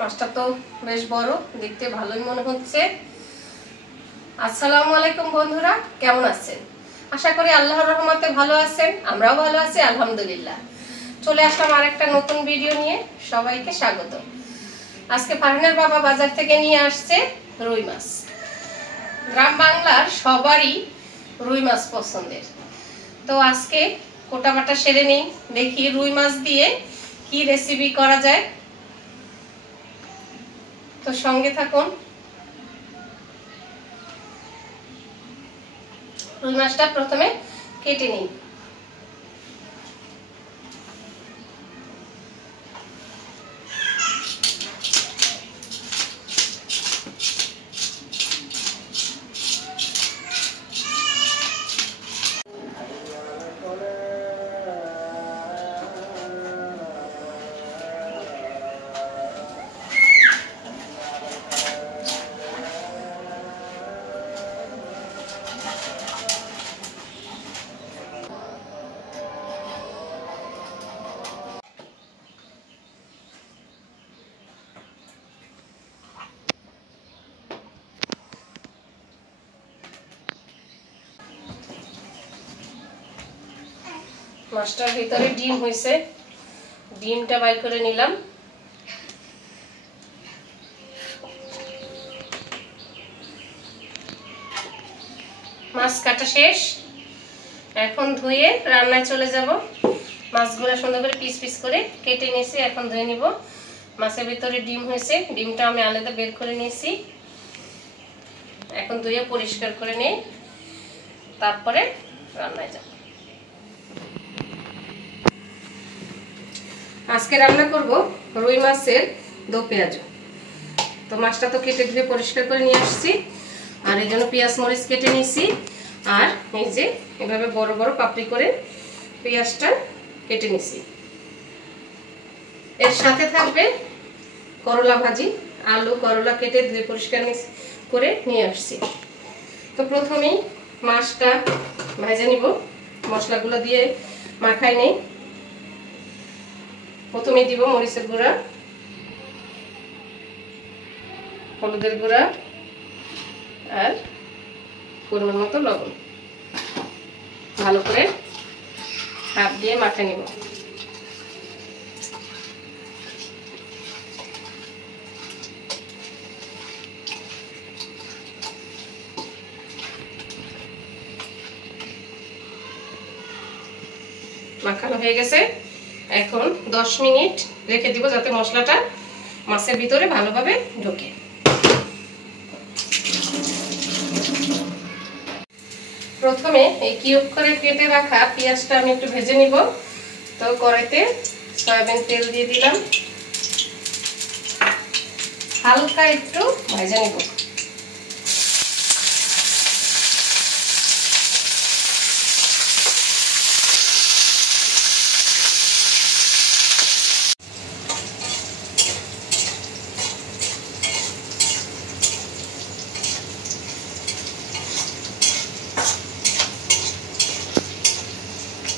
মাছটা তো বেশ বড়, দেখতে ভালোই মনে হচ্ছে। আসসালামু আলাইকুম বন্ধুরা, কেমন আছেন? আশা করি আল্লাহর রহমতে ভালো আছেন, আমরাও ভালো আছি আলহামদুলিল্লাহ। চলে আসলাম আরেকটা নতুন ভিডিও নিয়ে, সবাইকে স্বাগত। আজকে ফারহানের বাবা বাজার থেকে নিয়ে আসছে রুই মাছ। গ্রাম বাংলার সবারই রুই মাছ পছন্দের। তো আজকে কোটা বাটা সেরে নিই, দেখি রুই মাছ দিয়ে কি রেসিপি করা যায়। তো সঙ্গে থাকুন। রুই মাছটা প্রথমে কেটে নিই। মাছটার ভিতরে ডিম হয়েছে, ডিমটা বাইর করে নিলাম। মাছ কাটা শেষ, এখন ধুয়ে রান্নায় চলে যাব। মাছগুলো সুন্দর করে পিস পিস করে কেটে নিয়েছি, এখন ধুয়ে নিব। মাছের ভিতরে ডিম হয়েছে, ডিমটা আমি আলাদা বের করে নিয়েছি। এখন ধুয়ে পরিষ্কার করে নিই, তারপরে রান্নায় যাব। আজকে রান্না করব রুই মাছের দো পেঁয়াজ। তো মাছটা তো কেটে ধুয়ে পরিষ্কার করে নিয়ে আসছি, আর এই জন্য পেঁয়াজ মরিচ কেটে নিয়েছি। আর এই যে এভাবে বড় বড় পাপড়ি করে পেঁয়াজটা কেটে নিয়েছি। এর সাথে থাকবে করলা ভাজি, আলু করলা কেটে ধুয়ে পরিষ্কার করে নিয়ে আসছি। তো প্রথমেই মাছটা ভেজে নিব, মশলাগুলো দিয়ে মাখাই নেই। প্রথমে দিব মরিচের গুঁড়া, হলুদের গুঁড়া আর পরিমাণ মতো লবণ। ভালো করে হাত দিয়ে মাখা নিব। মাখানো হয়ে গেছে, এখন 10 মিনিট রেখে দিব যাতে মশলাটা মাছের ভিতরে ভালোভাবে ঢোকে। প্রথমে এই কিউব করে কেটে রাখা পেঁয়াজটা আমি একটু ভেজে নিব। তো কড়াইতে সয়াবিন তেল দিয়ে দিলাম, হালকা একটু ভেজে নিব।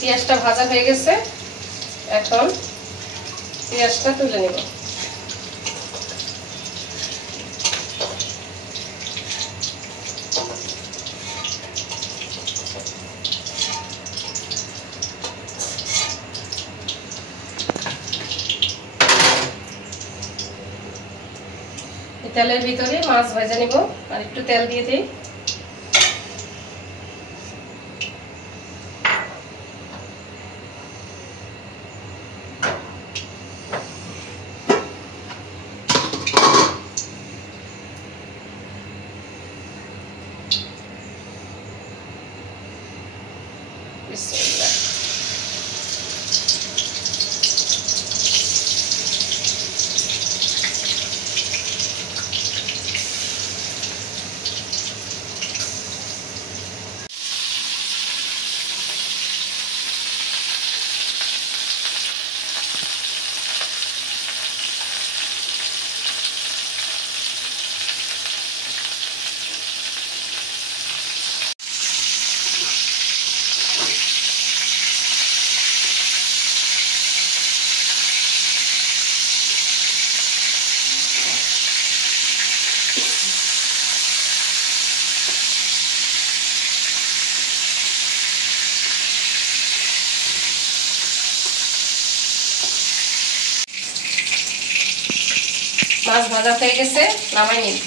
পেঁয়াজটা ভাজা হয়ে গেছে, এখন পেঁয়াজটা তুলে নেব। তেলের ভিতরে মাছ ভেজে নিব, আর একটু তেল দিয়ে দিই। মাছ ভাজা হয়ে গেছে, নামাই নিন।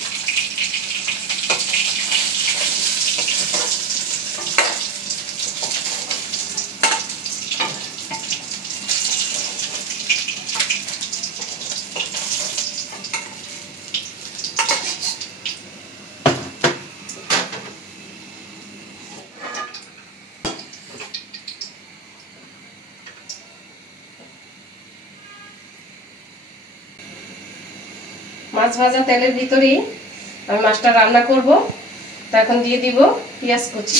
মাছ ভাজা তেলের ভিতরেই আমি মাছটা রান্না করব। তো এখন দিয়ে দিব পেঁয়াজ কুচি,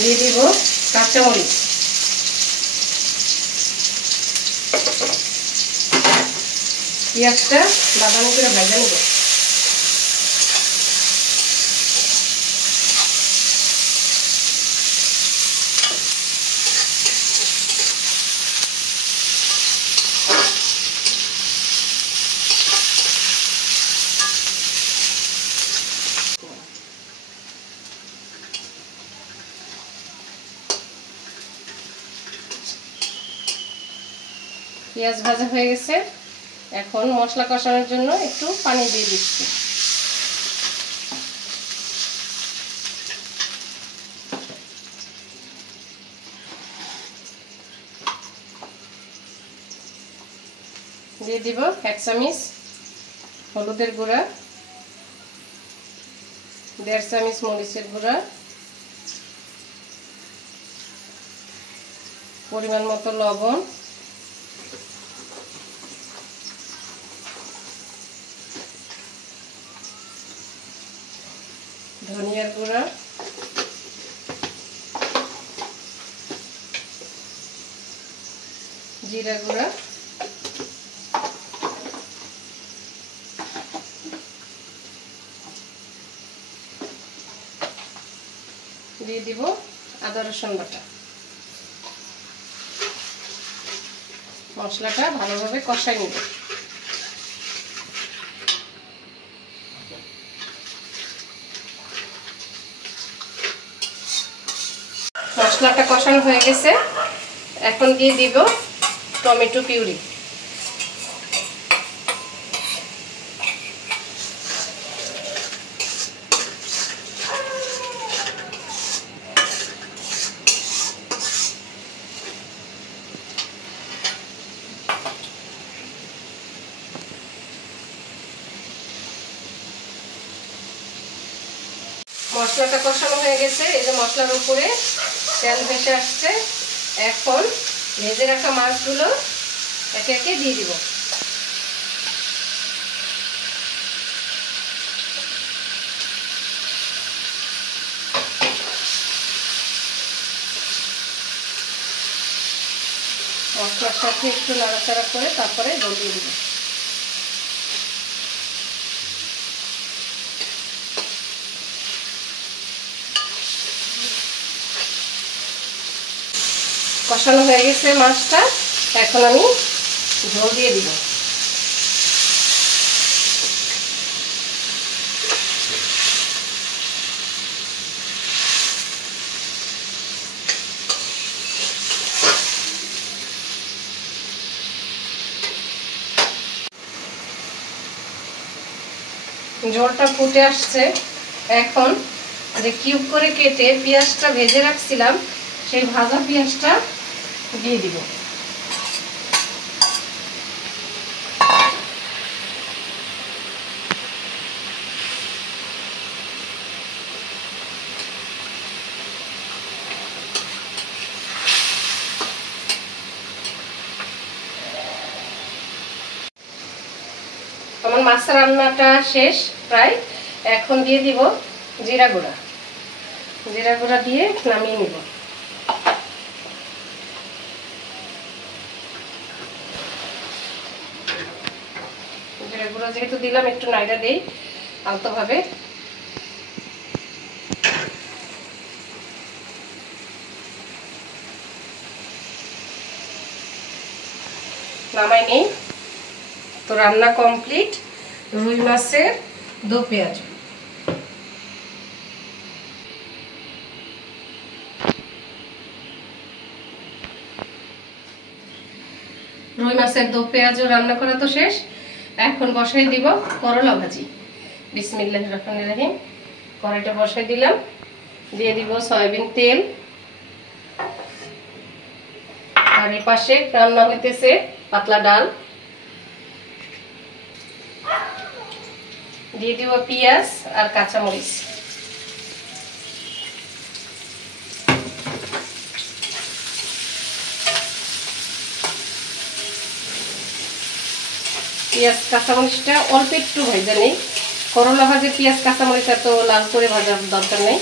দিয়ে দিব কাঁচামরিচ, পেঁয়াজটা বাদামি করে ভাজা নেব। পেঁয়াজ ভাজা হয়ে গেছে, এখন মশলা কষানোর জন্য একটু পানি দিয়ে দিচ্ছি। দিয়ে দিব 1 চামচ হলুদের গুঁড়া, 1.5 চামচ মরিচের গুঁড়া, পরিমাণ মতো লবণ, ধনিয়ার গুঁড়া, জিরা গুঁড়া, দিয়ে দিব আদা রসুন বাটা। মশলাটা ভালোভাবে কষাই নিব। মশলাটা কষানো হয়ে গেছে, এখন দিয়ে দিব টমেটো পিউরি। মশলাটা কষানো হয়ে গেছে, এই যে মশলার উপরে তেল ভেসে আসছে। এখন ভেজে রাখা মাছগুলো একে একে দিয়ে দিব। মশলার সাথে একটু নাড়াচাড়া করে তারপরে জল দিয়ে দিব। কষানো হয়ে গেছে মাছটা, এখন আমি ঝোল দিয়ে দিব। ঝোলটা ফুটে আসছে, এখন যে কিউব করে কেটে পেঁয়াজটা ভেজে রাখছিলাম সেই ভাজা পেঁয়াজটা দিয়ে দিব। আমার মাছ রান্নাটা শেষ প্রায়, এখন দিয়ে দিব জিরা গুঁড়া। জিরা গুঁড়া দিয়ে নামিয়ে নিব। জিরা গুঁড়া যেহেতু দিলাম একটু নাড়া দেই আলতোভাবে। নামাই নেই তো রান্না কমপ্লিট। রুই মাছের দো পেঁয়াজ। রুই মাছের দো পেঁয়াজও রান্না করা তো শেষ। এখন বসাই দিব করলা ভাজি। বিসমিল্লাহির রহমানির রহিম। কড়াইটা বসাই দিলাম, দিয়ে দিব সয়াবিন তেল। আর এই পাশে রান্না হইতেছে পাতলা ডাল। দিয়ে দিব পেঁয়াজ আর কাঁচামরিচ। পেঁয়াজ কাঁচামরিচটা অল্প একটু ভাজা নেই। করলা ভাজে পেঁয়াজ কাঁচামরিচটা তো লাল করে ভাজার দরকার নেই,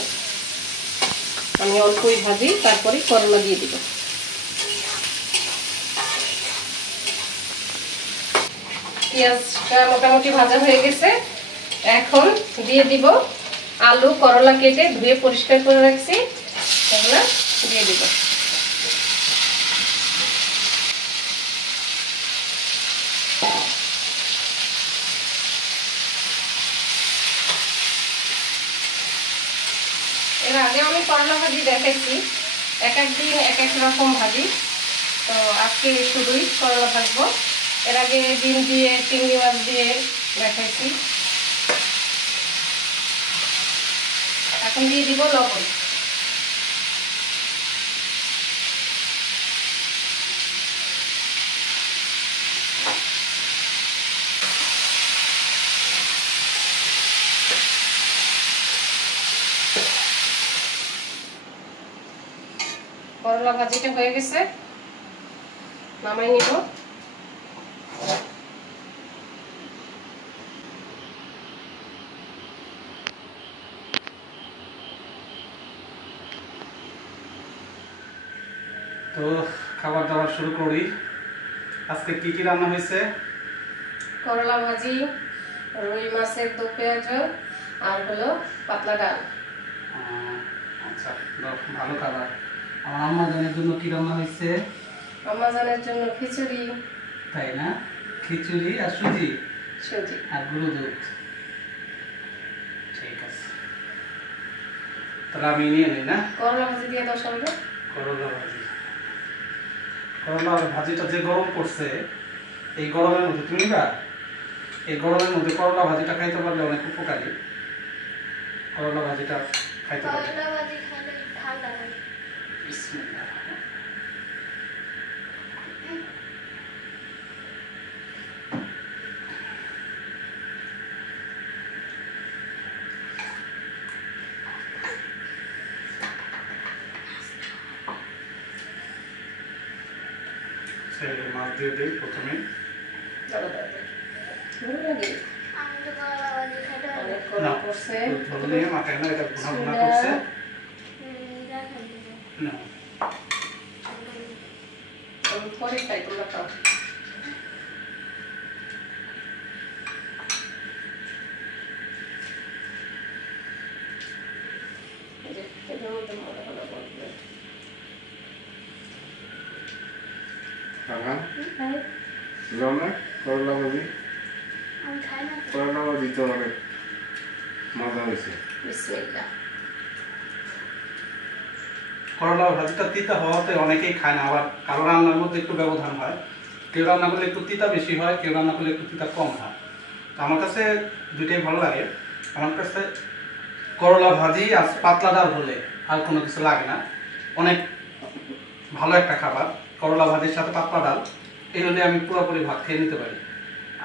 আমি অল্পই ভাজি, তারপরে করলা দিয়ে দিব। পেঁয়াজটা মোটামুটি ভাজা হয়ে গেছে। এখন দিয়ে দিব আলু, করলা কেটে ধুয়ে পরিষ্কার করে রাখছি, এগুলো দিয়ে দিব। এর আগে আমি করলা ভাজি দেখাইছি, এক এক দিন এক এক রকম ভাজি, তো আজকে শুধুই করলা ভাজবো। এর আগে ডিম দিয়ে, চিংড়ি মাছ দিয়ে দেখাইছি। এখন দিয়ে দিব লবণ। করলা ভাজিটা হয়ে গেছে, নামাই নিব। তো খাবার দাবার শুরু করি। আজকে কি কি রান্না হয়েছে? করলা ভাজি, রুই মাছের দো পেঁয়াজ, আর হলো পাতলা ডাল। আচ্ছা, ভালো খাবার। আমার আম্মা জানের জন্য কি রান্না হয়েছে? আম্মা জানের জন্য খিচুড়ি। তাই না? খিচুড়ি আর সুজি আর গুঁড়ো দুধ। ঠিক আছে, তাহলে আমি নিয়ে নিই না? করলা ভাজি দিয়ে দাও সঙ্গে। করলা ভাজি, করলা ভাজিটা যে গরম পড়ছে, এই গরমের মধ্যে তুমি না, এই গরমের মধ্যে করলা ভাজিটা খাইতে পারলে অনেক উপকারী। করলা ভাজিটা খাইতে পারলে বিসমিল্লাহ। মাছ দিয়ে দিই প্রথমে। মাথায় না, এটা ভুনা ভুনা করছে না, পরে খাই, তোমরা খাও। করলা ভাজি, করলা ভাজি তো অনেক মজা হয়েছে। করলা ভাজিটা তিতা হওয়াতে অনেকেই খায় না, আবার কারো রান্নার মধ্যে একটু ব্যবধান হয়। কেউ রান্না করলে একটু তিতা বেশি হয়, কেউ রান্না করলে একটু তিতা কম হয়। তো আমার কাছে দুইটাই ভালো লাগে। আমার কাছে করলা ভাজি আর পাতলা ডাল হলে আর কোনো কিছু লাগে না, অনেক ভালো একটা খাবার। করলা ভাজির সাথে পাতলা ডাল, এই হলে আমি পুরোপুরি ভাত খেয়ে নিতে পারি।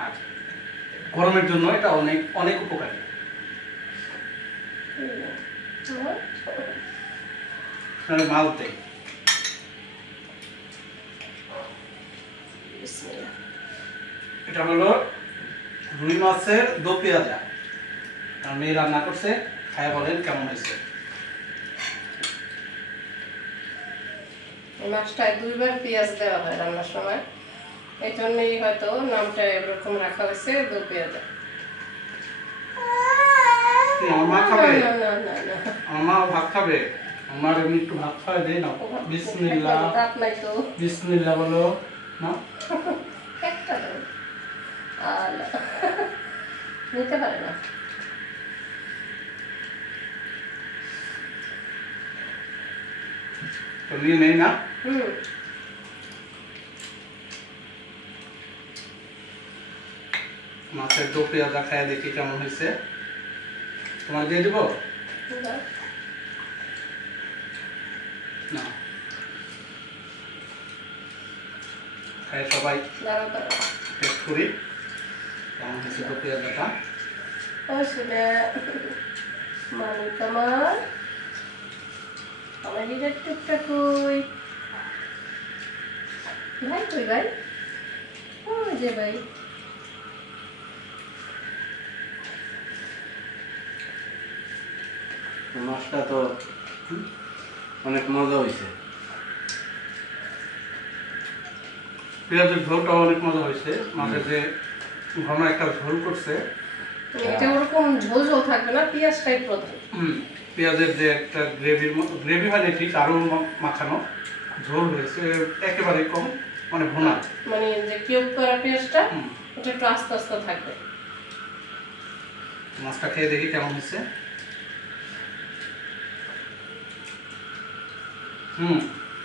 আর গরমের জন্য এটা অনেক অনেক উপকারী। মাছ দেয়, এটা হলো রুই মাছের দো পেঁয়াজা। আর মেয়ে রান্না করছে, খায় বলেন কেমন হয়েছে। এই মাছটায় 2 বার পেঁয়াজ দেওয়া হয় রান্নার সময়, এই জন্যই হয়তো নামটা এরকম রাখা হয়েছে দো পেঁয়াজা। আমার খাবে, না না না না, আমার ভাত খাবে, আমার এমনি একটু ভাত খাওয়া দেয় না। বিসমিল্লাহ, ভাত নাই তো। বিসমিল্লাহ বলো না, একটা দাও। আল্লাহ, নিতে পারে না। তো নিয়ে নেই না। মাছের দো পেঁয়াজা খায় দেখি কেমন হয়েছে। তোমার দিয়ে দিব না, খাই সবাই টেস্ট করি কেমন হয়েছে দো পেঁয়াজাটা। আসলে মালিক আমার লিডার টুকটা কই ভাই, কই ভাই? ও যে ভাই, মাছটা তো অনেক মজা হয়েছে। পেঁয়াজের ঝোলটাও অনেক মজা হয়েছে। মাছের যে ঘন একটা ঝোল করছে, এটা ওরকম ঝোল ঝোল থাকবে না, পেঁয়াজটাই প্রধান। পেঁয়াজের যে একটা গ্রেভি মানে ঠিক আরো মাখানো ঝোল হয়েছে, একেবারে কম মানে ভুনা, মানে যে কিউব করা পেঁয়াজটা ওটা একটু আস্তে আস্তে থাকবে। মাছটা খেয়ে দেখি কেমন হয়েছে।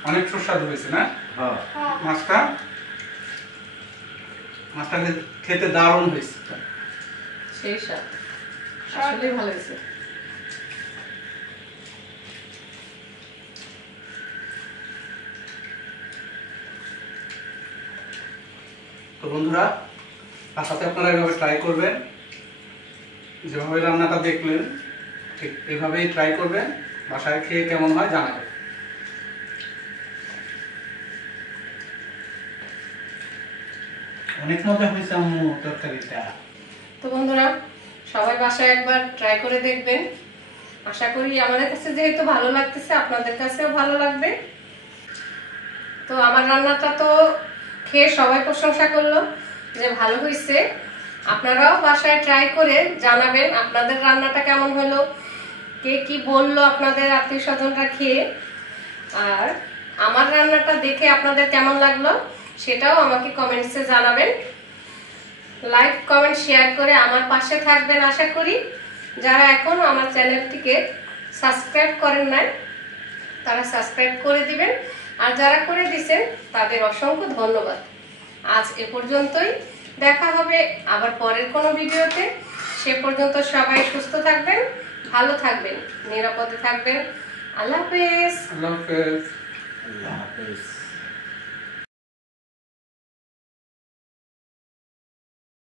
অনেক সুস্বাদু হয়েছে না মাছটা? মাছটা খেতে দারুণ হয়েছে, সেই স্বাদ, আসলে ভালো হয়েছে। তো বন্ধুরা, বাসাতে আপনারা এভাবে ট্রাই করবেন, যেভাবে রান্নাটা দেখলেন ঠিক এভাবেই ট্রাই করবেন, বাসায় খেয়ে কেমন হয় জানাবেন। অনেক মজা হয়েছে আম্মু তরকারিটা। তো বন্ধুরা, সবাই বাসায় একবার ট্রাই করে দেখবেন। আশা করি আমাদের কাছে যেহেতু ভালো লাগতেছে, আপনাদের কাছেও ভালো লাগবে। তো আমার রান্নাটা তো খেয়ে সবাই প্রশংসা করলো যে ভালো হয়েছে। আপনারাও বাসায় ট্রাই করে জানাবেন আপনাদের রান্নাটা কেমন হলো, কে কি বললো আপনাদের আত্মীয় স্বজনরা খেয়ে, আর আমার রান্নাটা দেখে আপনাদের কেমন লাগলো সেটাও আমাকে কমেন্টসে জানাবেন। লাইক কমেন্ট শেয়ার করে আমার পাশে থাকবেন আশা করি। যারা এখনো আমার চ্যানেলটিকে সাবস্ক্রাইব করেন নাই তারা সাবস্ক্রাইব করে দিবেন, আর যারা করে দিয়েছেন তাদের অসংখ্য ধন্যবাদ। আজ এ পর্যন্তই, দেখা হবে আবার পরের কোনো ভিডিওতে। সে পর্যন্ত সবাই সুস্থ থাকবেন, ভালো থাকবেন, নিরাপদে থাকবেন। আল্লাহ হাফেজ। আল্লাহ হাফেজ। আল্লাহ হাফেজ।